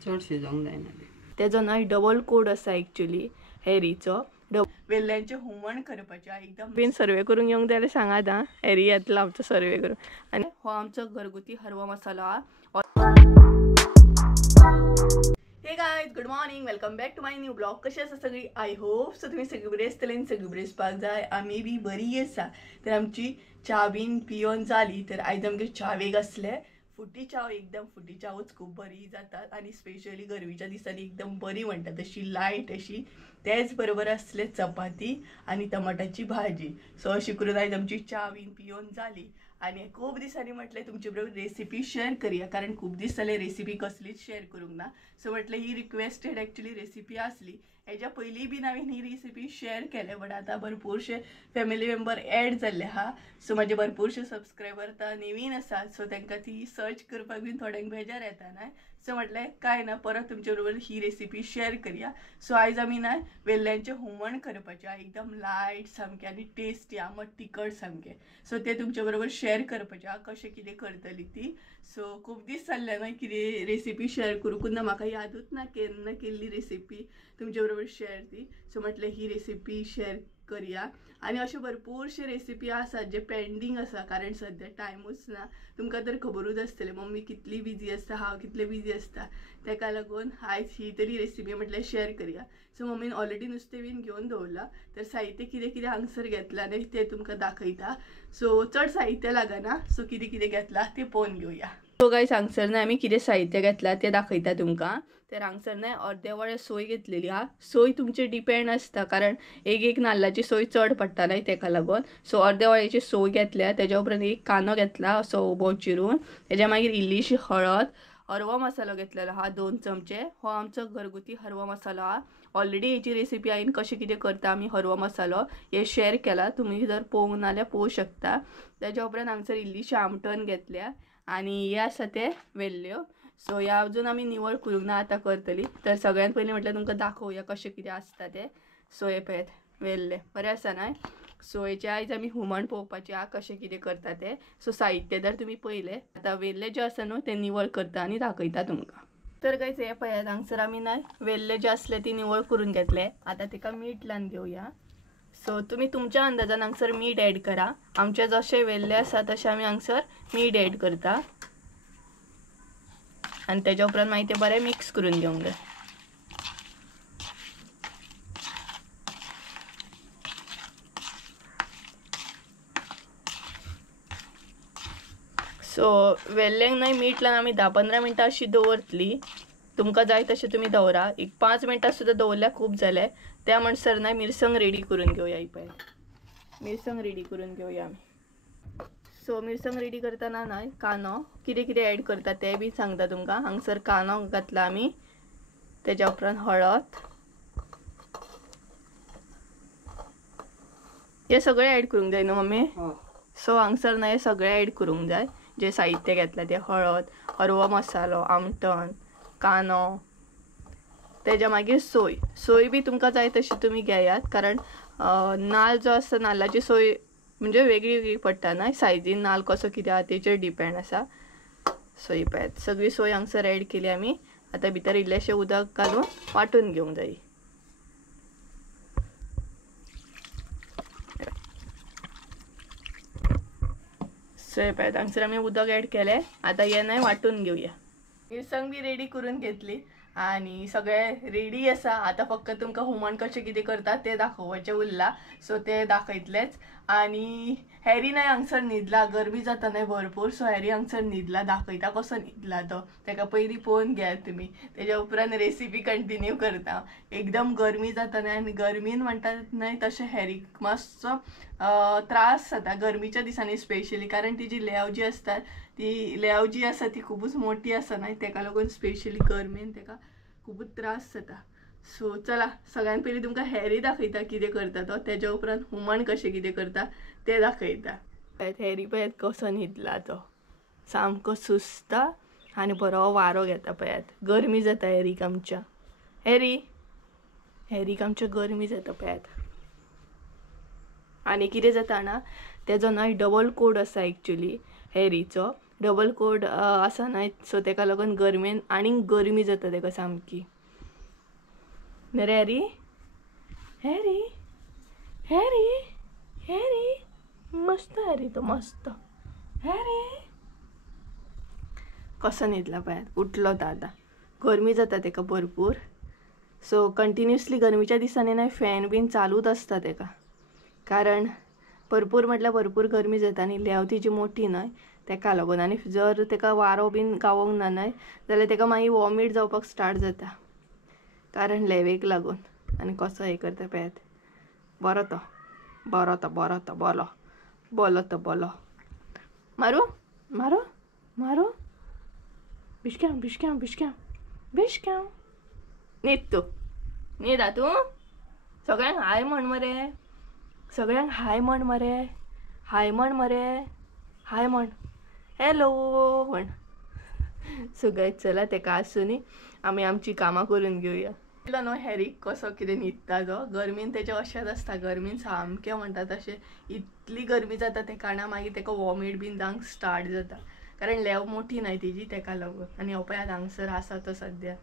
चड शिजोंक जायना तेजो न्हय डबल कोड आसा एक्चुअली हॅरीचो वेल्ल्यांचे हुमण करपाचें एकदम बीन सर्वे करूंक येवंक जाय जाल्यार सांगात आं हॅरी येतलो आमचो सर्वे करूंक. आनी हो आमचो घरगुती हरवो मसालो हा. Hey guys good morning welcome back to my new blog. कशी आसा सगळी? आय होप सो तुमी सगळी बरी आसतली आनी सगळी बरी आसपाक जाय. आमी बी बरी आसा. तर आमची च्या बीन पियोन जाली. तर आयज आमगे च्यावेक आसले फुटी चाव. एकदम फुटी चावच खूब बरी जातात आनी स्पेशली गरमीच्या दिसांनी एकदम बरी म्हणटा तशी लायट अशी. तेच बरोबर आसले चपाती आनी टमाटाची भाजी. सो अशी करून आयज आमची च्या बीन पियोन जाली. आनी खूब दिसांनी म्हटलें तुमचे बरोबर रेसिपी शेअर करूया कारण खूब दीस जाले रेसिपी कसलीच शेअर करूंक ना. सो म्हटलें ही रिक्वेस्टेड एक्चुअली रेसिपी आसली. हेज्या पयलीं बीन हांवें ही रेसिपी शेअर केले बट आतां भरपूरशे फॅमिली मेंबर एड जाल्ले हा. सो म्हाजे भरपूरशे सबस्क्रायबर आतां नवीन आसात. सो तांकां ती सर्च करपाक बीन थोड्यांक बेजार येता न्हय. सो म्हटलें काय ना परत तुमचे बरोबर ही रेसिपी शेअर करूया. सो आयज आमी ना वेल्ल्यांचें हुमण करपाचें एकदम लायट सामकें आनी टेस्टी आमट तिखट सामकें. सो ते तुमचे बरोबर शेअर करपाचें कशें कितें करतली ती. सो खूब दीस जाल्ले न्हय कितें रेसिपी शेअर करूंक ना. म्हाका यादूच ना केन्ना केल्ली रेसिपी तुमचे बरोबर शेअर ती. सो म्हटलें ही रेसिपी शेअर करूया. आनी अशे भरपूरशे रेसिपी आसात जे पेंडींग आसा कारण सद्या टायमूच ना. तुमकां तर खबरूच आसतलें मम्मी कितली बिजी आसता हांव कितलें बिजी आसता. ताका लागून आयज ही तरी रेसिपी म्हटल्यार शेअर करूया. सो मम्मीन ऑलरेडी नुस्तें बीन घेवन दवरला. तर साहित्य कितें कितें हांगसर घेतलां न्हय तें तुमकां दाखयता. सो चड साहित्य लागना. सो कितें कितें घेतलां तें पळोवन घेवया. सो गायस हांगसर न्हय आमी कितें साहित्य घेतलां तें दाखयता तुमकां. तर हांगसर न्हय अर्दे वळे सोय घेतलेली हा. सोय तुमचे डिपेंड आसता कारण एक नाल्लाची सोय चड पडटा न्हय ताका लागून. सो अर्दे वळेची सोय घेतल्या. तेज्या उपरांत एक कांदो घेतला असो उबो चिरून. तेज्या मागीर इल्लीशी हळद. हरवो मसालो घेतलेलो हा 2 चमचे. हो आमचो घरगुती हरवो मसालो हा. ऑलरेडी हेची रेसिपी हांवें कशें कितें करता आमी हरवो मसालो हे शेअर केला. तुमी जर पळोवंक ना जाल्यार पळोवंक शकता. तेज्या उपरांत हांगसर इल्लीशी आमटण घेतल्या आनी हे आसा ते वेल्ल्यो. सो ह्या अजून आमी निवळ करूंक ना आतां करतली. तर सगळ्यात पयलीं म्हटल्यार तुमकां दाखोवया कशें कितें आसता तें. सो हे पळयात वेल्ले बरें आसा न्हय. सो हेचे आयज आमी हुमण पळोवपाचें आहा कशें कितें करता तें. सो साहित्य जर तुमी पळयलें आतां वेल्ले जे आसा न्हू ते निवळ करता आनी दाखयता तुमकां. तर गायज हे पळयात हांगसर आमी न्हय वेल्ले जे आसले ती निवळ करून घेतले. आतां ताका मीठ लावन घेवया. सो तुमी तुमच्या अंदाजान हांगसर मीठ एड करा. आमचे जशे वेल्ले आसा तशें आमी हांगसर मीठ एड करता आनी तेज्या उपरांत मागीर ते बरें मिक्स करून घेवंक जाय. सो वेल्ल्यांक न्हय मीठ लावन आमी 10-15 मिनटां अशी दवरतली. तुमकां जाय तशें तुमी दवरा. एक 5 मिनटां सुद्दां दवरल्यार खूब जालें. त्या म्हणसर न्हय मिरसांग रेडी करून घेवया. ही पळय मिरसांग रेडी करून घेवया आमी. सो मिरसांग रेडी करतना न्हय कांदो कितें कितें एड करता तें बी सांगता तुमकां. हांगसर कांदो घातला आमी. तेज्या उपरांत हळद हे सगळें एड करूंक जाय न्हू मम्मी. सो हांगसर न्हय सगळें एड करूंक जाय जे साहित्य घेतला ते हळद हरवो मसालो आमटण कांदो. तेज्या मागीर सोय. सोय बी तुमकां जाय तशी तुमी घेयात कारण नाल्ल जो आसता नाल्लाची सोय म्हणजे वेगळी वेगळी पडटा न्हय. सायजीन नाल्ल कसो कितें आहा तेचेर डिपेंड आसा. सो ही पळयात सगळी सोय हांगसर एड केली आमी. आतां भितर इल्लेशें उदक घालून वांटून घेवंक जाय. सो हे पळयात हांगसर आमी उदक एड केलें. आतां हें न्हय वांटून घेवया. मिरसांग बी रेडी करून घेतली आनी सगळें रेडी आसा. आतां फक्त तुमकां हुमण कशें कितें करता तें दाखोवपाचें उरलां. सो तें दाखयतलेंच. आनी हॅरी न्हय हांगसर न्हिदला. गरमी जाता न्हय भरपूर. सो हॅरी हांगसर न्हिदला. दाखयता कसो न्हिदला तो. ताका पयलीं पळोवन घेयात तुमी. तेज्या उपरांत रेसिपी कंटिन्यू करता. एकदम गरमी जाता न्हय आनी गरमीन म्हणटात न्हय तशें हॅरीक मातसो त्रास जाता गरमीच्या दिसांनी स्पेशली कारण तिजी लेव जी आसता ती लेव जी आसा ती खूबच मोठी आसा न्हय ताका लागून स्पेशली गरमेन ताका खूबच त्रास जाता. सो चला सगळ्यान पयलीं तुमकां हॅरी दाखयता कितें करता तो. तेज्या उपरांत हुमण कशें कितें करता तें दाखयता. हॅरी पळयात कसो न्हिदला तो. सामको सुस्त आनी बरो वारो घेता पळयात. गरमी जाता हॅरीक आमच्या. हॅरीक आमच्या गरमी जाता पळयात. आनी कितें जाता ना तेजो न्हय डबल कोड आसा एक्चुअली हॅरीचो. डबल कोट आसा न्हय, सो तेका लागून गर्मेन आनीक गरमी जाता तेका सामकी. न्हय रे हॅरी? हॅरी हॅरी हॅरी मस्त हॅरी तो मस्त. हॅरी कसो न्हिदला पळय, उठलो तो आतां. गरमी जाता तेका भरपूर, सो कंटिन्युअसली गरमीच्या दिसांनी न्हय फॅन बीन चालूच आसता तेका, कारण भरपूर म्हटल्यार भरपूर गरमी जाता आनी लेव तिची मोठी न्हय तेका लागून. आनी जर तेका वारो बीन गावोंक ना न्हय जाल्यार तेका मागीर वॉमीट जावपाक स्टार्ट जाता, कारण लेवेक लागून. आनी कसो हे करता पळयात. बरो तो बरो तो बरो तो बोलो बोलो तो बोलो. मारू मारू मारू बिश्क्याम बिश्क्याम बिश्क्याम बिश्क्याम. न्हिद तूं, न्हिद आ तूं. सगळ्यांक हाय म्हण मरे, सगळ्यांक हाय म्हण मरे, हाय म्हण मरे, हाय म्हण, हॅलो म्हण. सो गायज चला तेका आसूनी आमी आमची कामां करून घेवया. न्हू हॅरीक कसो कितें न्हिदता तो. गर्मीन तेचें अशेंच आसता, गर्मीन सामकें म्हणटा तशें इतली गरमी जाता ते कारणान मागीर तेका वॉमीट बीन जावंक स्टार्ट जाता, कारण लेव मोठी न्हय तेजी तेका लागून. आनी हो पळयात हांगसर आसा तो सद्या,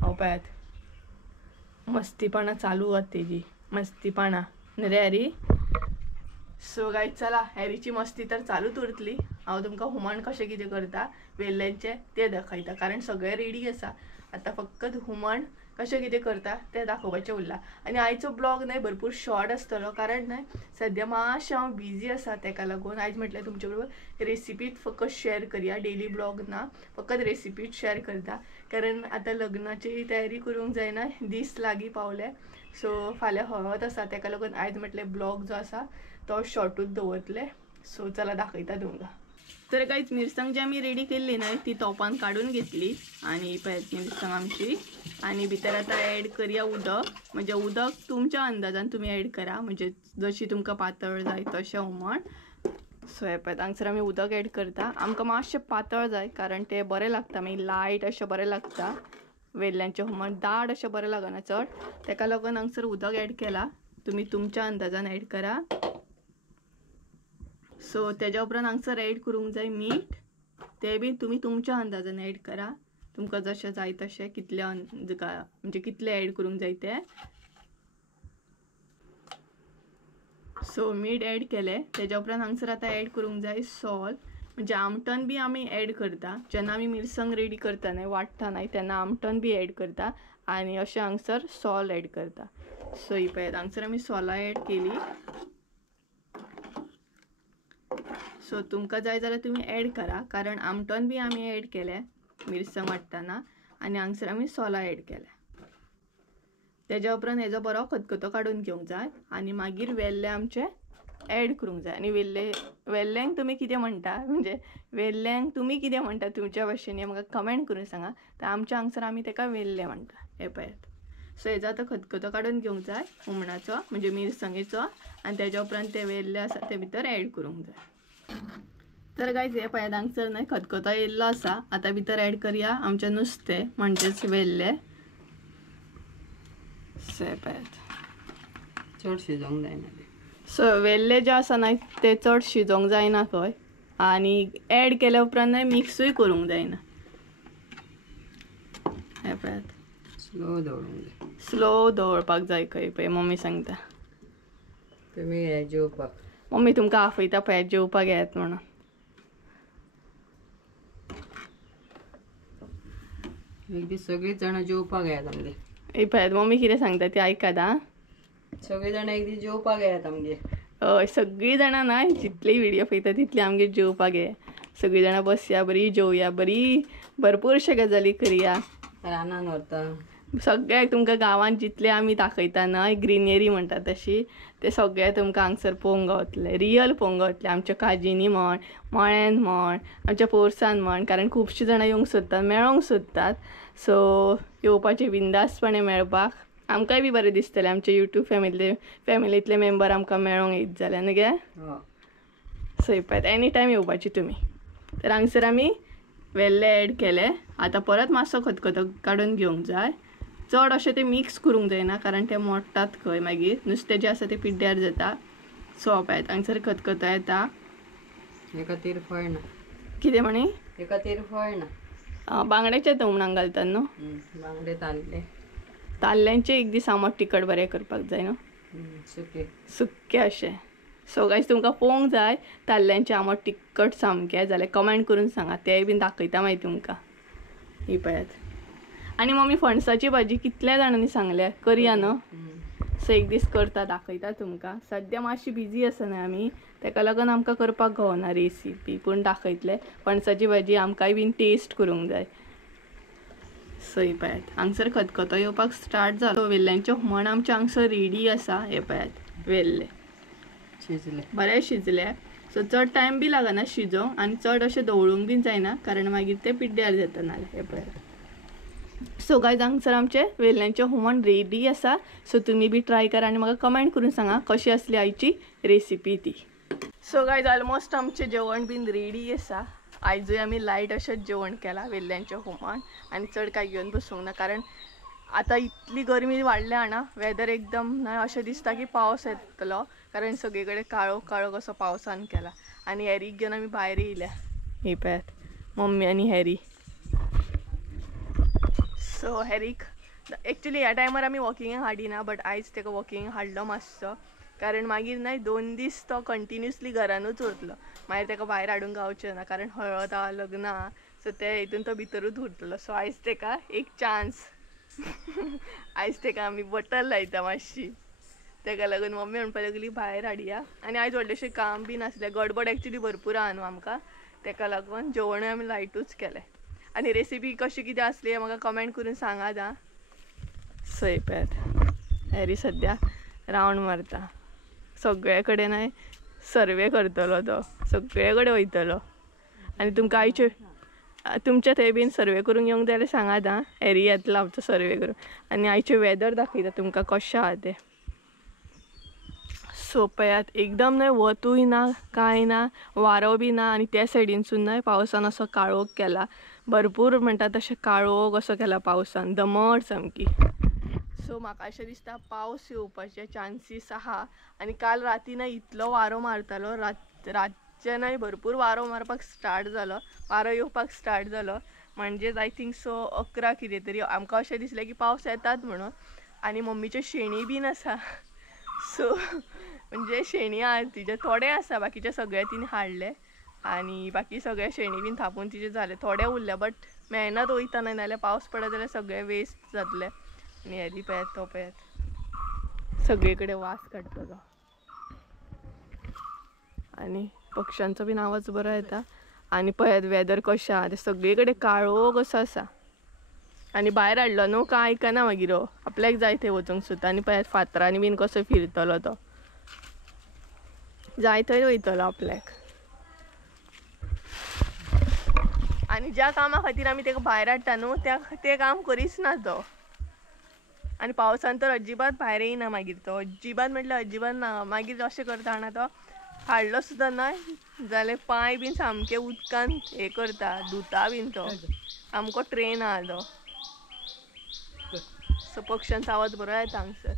हो पळयात मस्तीपणां चालू आहात तेजी, मस्तीपणां. न्हय रे हॅरी? सो गायज चला हॅरीची मस्ती तर चालूच उरतली. हांव तुमकां हुमण कशें कितें करता वेल्ल्यांचें तें दाखयता, कारण सगळें रेडी आसा. आतां फकत हुमण कशें कितें करता तें दाखोवपाचें उरलां. आनी आयचो ब्लॉग न्हय भरपूर शॉर्ट आसतलो, कारण न्हय सद्या मातशें हांव बिजी आसा तेका लागून. आयज म्हटल्यार तुमचे बरोबर रेसिपीच फकत शेअर करया, डेली ब्लॉग ना, फकत रेसिपीच शेअर करता, कारण आतां लग्नाची तयारी करूंक जायना, दीस लागीं पावले. सो फाल्यां हळद आसा तेका लागून आयज म्हटल्यार ब्लॉग जो आसा तो शॉर्टूच दवरतले. सो चला दाखयता तुमकां. तर कांयच मिरसांग जी आमी रेडी केल्ली न्हय ती तोपान काडून घेतली, आनी पळयात मिरसांग आमची. आनी भितर आतां ॲड करया उदक, म्हणजे उदक तुमच्या अंदाजान तुमी ॲड करा, म्हणजे जशी तुमकां पातळ जाय तशें हुमण. सो हे पळयात हांगसर आमी उदक ॲड करता. आमकां मातशें पातळ जाय, कारण तें बरें लागता मागीर लायट अशें बरें लागता. वेल्ल्यांचें हुमण दाट अशें बरें लागना चड, तेका लागून हांगसर उदक ॲड केला. तुमी तुमच्या अंदाजान ॲड करा. सो तेज्या उपरांत हांगसर ॲड करूंक जाय मीठ, तें बी तुमी तुमच्या अंदाजान ॲड करा, तुमकां जशें जाय तशें कितलें म्हणजे कितलें ॲड करूंक जाय तें. सो मीठ ॲड केलें, तेज्या उपरांत हांगसर आतां ॲड करूंक जाय सॉल्ट, म्हणजे आमटन बी आमी ॲड करता. जेन्ना आमी मिरसांग रेडी करता न्हय वाडटा न्हय तेन्ना आमटन बी ॲड करता, आनी अशें हांगसर सॉल्ट ॲड करता. सो ही पळयात हांगसर आमी सोलां ॲड केली. सो तुमकां जाय जाल्यार तुमी ॲड करा, कारण आमटन बी आमी ॲड केलें मिरसांग वाडटाना, आनी हांगसर आमी सोलां ॲड केलें. तेज्या उपरांत हेजो बरो खतखतो काडून घेवंक जाय, आनी मागीर वेल्ले आमचे ॲड करूंक जाय. आनी वेल्ल्यांक तुमी कितें म्हणटा, म्हणजे वेल्ल्यांक तुमी कितें म्हणटा तुमच्या भाशेन म्हाका कमेंट करून सांगा. तर आमच्या हांगसर आमी तेका वेल्ले म्हणटा. हे पळयात. सो हेजो आतां खतखतो काडून घेवंक जाय हुमणाचो, म्हणजे मिरसांगेचो, आनी तेज्या उपरांत ते वेल्ले आसा ते भितर ॲड करूंक जाय. तर गायज हे पळयात हांगसर न्हय खतखतो येयल्लो आसा. आतां भितर ॲड करया आमचें नुस्तें, म्हणजेच वेल्ले. सो हे पळयात चड शिजोवंक जायना. सो वेल्ले जे आसा न्हय ते चड शिजोवंक जायना खंय, आनी ॲड केल्या उपरांत न्हय मिक्सूय करूंक जायना. हे पळयात स्लो दवरूंक जाय, स्लो दवरपाक जाय खंय पळय मम्मी सांगता. तुमी हे जेवपाक मम्मी तुमकां आफयता पळयात जेवपाक येयात म्हणून. एक दीस सगळीं जाणां जेवपाक येयात आमगे. हे पळयात मम्मी कितें सांगता ती आयकात आं. सगळीं जाणां एक दीस जेवपाक येयात आमगे. हय सगळीं जाणां न्हय जितली व्हिडिओ पळयता तितली आमगे जेवपाक ये. सगळीं जाणां बसया, बरी जेवया, बरी भरपूरशे गजाली करया. रानान व्हरता सगळ्याक तुमकां गांवांत जितले आमी दाखयता न्हय ग्रिनरी म्हणटा तशी, ते सगळे तुमकां हांगसर पळोवंक गावतले, रियल पळोवंक गावतले. आमच्या काजींनी म्हण, मळ्यान म्हण, आमच्या पोरसान म्हण, कारण खुबशीं जाणां येवंक सोदतात, मेळोंक सोदतात. सो येवपाचें बिंदासपणे मेळपाक आमकांय बी बरें दिसतलें. आमचे यूट्यूब फॅमिलींतले मेंबर आमकां मेळोंक येत जाल्यार न्हय गे. सो पळयात एनी टायम येवपाची तुमी. तर हांगसर आमी वेल्ले ॲड केले. आतां परत मातसो खतखतो काडून घेवंक जाय. चड अशें तें मिक्स करूंक जायना, कारण ते मोडटात खंय मागीर नुस्तें जें आसा तें पिड्ड्यार जाता. सो पळयात हांगसर खतखतो येता. एका तेरफळना कितें म्हणे एका तिरफळ ना बांगड्याच्या तोंडाक घालतात न्हू. बांगडे तांदले ताल्ल्यांचे एक दीस आमट तिखट बरें करपाक जाय न्हू. सुके सुक्के अशें. सो गायज तुमकां पळोवंक जाय ताल्ल्यांचे आमट तिखट सामकें जाल्यार कमेंट करून सांगा, तेय बीन दाखयता मागीर तुमकां. ही पळयात. आनी मम्मी फणसाची भाजी कितल्या जाणांनी सांगल्या करया न्हू. सो एक दीस करता दाखयता तुमकां. सद्या मातशी बिजी आसा न्हय आमी, तेका लागून आमकां करपाक गावना रेसिपी, पूण दाखयतले. फणसाची भाजी आमकांय बीन टेस्ट करूंक जाय. सो हे पळयात हांगसर खतखतो येवपाक स्टार्ट जालो. वेल्ल्यांचें हुमण आमचें हांगसर रेडी आसा. हे पळयात वेल्ले शिजले बरें शिजले. सो चड टायम बी लागना शिजोवंक आनी चड अशें दवळूंक बीन जायना, कारण मागीर ते पिड्ड्यार जाता नाल्यार. हे पळयात. सो गायज हांगसर आमचें वेल्ल्यांचें हुमण रेडी आसा. सो तुमी बी ट्राय करा आनी म्हाका कमेंट करून सांगा कशी आसली आयची रेसिपी ती. सो गायज ऑलमोस्ट आमचें जेवण बीन रेडी आसा. आयजूय आमी लायट अशेंच जेवण केलां, वेल्ल्यांचें हुमण. आनी चड कांय घेवन बसूंक ना, कारण आतां इतली गरमी वाडल्या ना, वेदर एकदम ना अशें दिसता की पावस येतलो, कारण सगळे कडेन काळोख काळोख असो पावसान केला. आनी हॅरीक घेवन आमी भायर येयल्या. ही पळयात मम्मी आनी हॅरी. सो हॅरीक एक्चुली ह्या टायमार आमी वॉकिंगाक हाडिना, बट आयज ताका वॉकिंगाक हाडलो मातसो, कारण मागीर न्हय 2 दीस तो कंटिन्युअसली घरानूच उरतलो. मागीर ताका भायर हाडूंक गावचें ना, कारण हळद आहा, लग्न आहा. सो ते हितून तो भितरूच उरतलो. सो आयज ताका एक चान्स. आयज ताका आमी बटल लायता मातशी. ताका लागून मम्मी म्हणपाक लागली भायर हाडया. आनी आयज व्हडलेशें काम बी नासलें, गडबड एक्चुली भरपूर आहा न्हू आमकां, ताका लागून जेवणूय आमी लायटूच केलें. आनी रेसिपी कशी कितें आसली हें म्हाका कमेंट करून सांगात आं. सो हे पळयात हॅरी सद्या रावंड मारता. सगळे कडेन सर्वे करतलो तो, सगळे कडेन वयतलो. आनी तुमकां आयचे तुमच्या थंय बीन सर्वे करूंक येवंक जाल्यार सांगात आं. हॅरी येतलो आमचो सर्वे करूंक. आनी आयचे वेदर दाखयता तुमकां कशें आहा तें. सो पळयात एकदम न्हय वतूय ना कांय ना, वारो बी ना, आनी त्या सायडीनसून न्हय पावसान असो काळोख केला. भरपूर म्हणटा तशें काळोख असो केला पावसान, दमट सामकी. सो म्हाका अशें दिसता पावस येवपाचे चान्सीस आहा. आनी काल राती न्हय इतलो वारो मारतालो, रातचे न्हय भरपूर वारो मारपाक स्टार्ट जालो, वारो येवपाक स्टार्ट जालो. म्हणजेच आय थिंक सो 11 कितें तरी आमकां अशें दिसलें की पावस येतात म्हणून. आनी मम्मीचे शेणी बीन आसा. सो म्हणजे शेणी आहा तिचे थोडे आसा, बाकीचे सगळे तिने हाडले. आनी बाकी सगळे शेणी बीन थापून तिचे झाले, थोडे उरले. बट मेहनत वयता न्हय, नाल्यार पावस पडत जाल्यार सगळे वेस्ट जातले. आनी हॅरी पळयात तो पळयात सगळे कडेन वास काडटलो. आनी पक्ष्यांचो बीन आवाज बरो येता. आनी पळयात वेदर कशें आहा ते, सगळे कडेन काळोख असो आसा. आनी भायर हाडलो न्हू कांय आयकना मागीर आपल्याक जाय थंय वचूंक सुद्दां. आनी पळयात फातरांनी बीन कसो फिरतलो तो, जाय थंय वयतलो आपल्याक. आनी ज्या कामा खातीर आमी ताका भायर हाडटा न्हू तें काम करीच ना तो. आनी पावसान तर अजिबात भायर येयना मागीर तो, अजिबात म्हटल्यार अजिबात ना. मागीर अशें करता जाणा तो, हाडलो सुद्दां न्हय जाल्यार पांय बीन सामके उदकान हें करता, धुता बीन तो. सामको ट्रेन आहा तो. सो पक्ष्यांचो आवाज बरो येता हांगसर.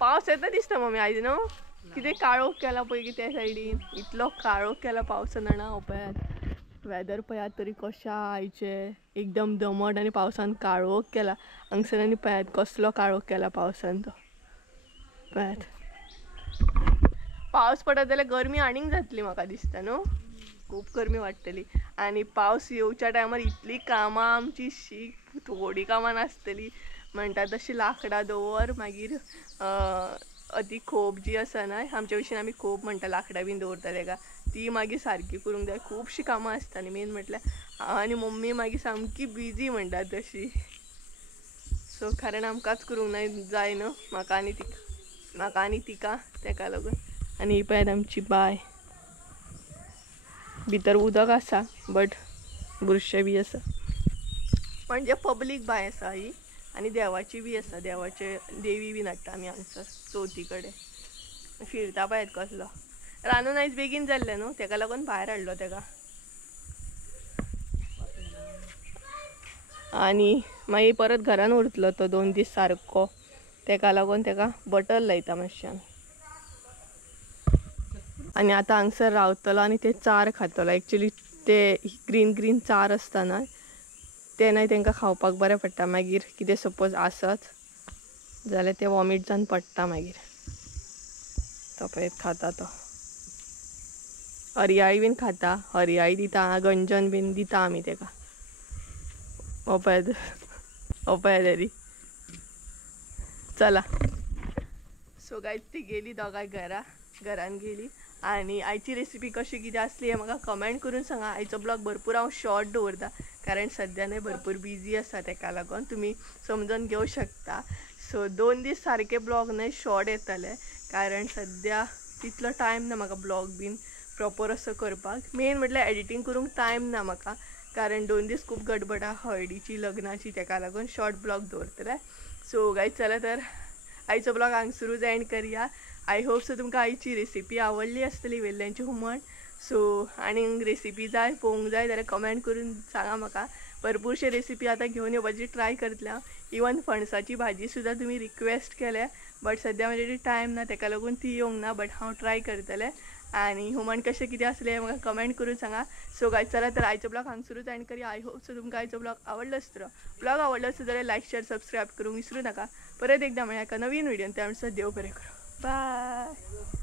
पावस येता दिसता मम्मी आयज न्हू. कितें काळोख केला पळय की त्या सायडीन, इतलो काळोख केला पावसान जाणा. पळयात वेदर पळयात तरी कशें आहा आयचें, एकदम दमट आनी पावसान काळोख केला हांगसर. आनी पळयात कसलो काळोख केला पावसान तो. पळयात पावस पडत जाल्यार गरमी आनीक जातली म्हाका दिसता न्हू, खूब गरमी वाडटली. आनी पावस येवच्या टायमार इतली कामां आमची थोडी कामां नासतली. म्हणटा तशी लांकडां दवर, मागीर ती खोप जी आसा न्हय आमच्या भशेन आमी खोप म्हणटा, लांकडां बीन दवरता ताका, ती मागीर सारकी करूंक जाय. खुबशीं कामां आसता न्ही मेन म्हटल्यार. आनी मम्मी मागीर सामकी बिजी म्हणटा तशी. सो कारण आमकांच करूंक जाय न्हू, म्हाका आनी तिका ताका लागून. आनी ही पळयात आमची बाय, भितर उदक आसा बट बुरशे बी आसा. म्हणजे पब्लीक बाय आसा ही. आनी देवाची बी आसा, देवाचे देवी बीन हाडटा आमी हांगसर चवथी कडेन. फिरता पळयात कसलो. रांदून आयज बेगीन जाल्लें न्हू, ताका लागून भायर हाडलो ताका. आनी मागीर परत घरान उरतलो तो 2 दीस सारको, ताका लागून ताका बटल लायता मातशें आमी. आनी आतां हांगसर रावतलो आनी ते चार खातलो. एक्चुली ते ग्रीन ग्रीन चार असता ना ते नाही तांकां खावपाक बरें पडटा. मागीर कितें सपोज आसत जाल्यार ते वॉमीट जावन पडटा. मागीर तो पळयत खाता तो हरयाळी बीन खाता. हरयाळी दिता, गंजन बीन दिता आमी तेका. तरी चला. सो गायज ती गेली दोगांय घरान गेली. आणि आयची रेसिपी कशी कितें आसली हे म्हाका कमेंट करून सांगा. आयचो ब्लॉग भरपूर हांव शॉर्ट दवरता कारण सद्या न्हय भरपूर बिजी आसा तेका लागून तुमी समजून घेवं शकता. सो 2 दीस सारके ब्लॉग न्हय शॉर्ट येतले कारण सद्या तितलो टायम ना म्हाका ब्लॉग बीन प्रॉपर असो करपाक. मेन म्हटल्यार एडिटींग करूंक टायम ना म्हाका कारण 2 दीस खूब गडबड आहा हळडीची लग्नाची तेका लागून शॉर्ट ब्लॉग दवरतले. सो गायज चला तर आयचो ब्लॉग हांगसरूच एंड करूया. आय होप सो तुमकां आयची रेसिपी आवडली आसतली वेल्ल्यांची हुमण. सो आनीक रेसिपी जाय पळोवंक जाय जाल्यार कमेंट करून सांगा म्हाका. भरपूरशे रेसिपी आतां घेवन येवपाची ट्राय करतले हांव. इवन फणसाची भाजी सुद्दां तुमी रिक्वेस्ट केल्या बट सद्या म्हाजे टायम ना तेका लागून ती येवंक ना. बट हांव ट्राय करतलें. आणि हुमण कशें कितें आसलें हें म्हाका कमेंट करून सांगा. सो गायज चला तर आयचो ब्लॉग हांगसरूच एंड करूया. आय होप सो तुमकां आयचो ब्लॉग आवडलो आसतलो. ब्लॉग आवडलो आसत जाल्यार लायक शेअर सबस्क्राईब करूंक विसरू नका. परत एकदा मेळया एका नवीन व्हिडिओन. त्या देव बरें करूं. बाय.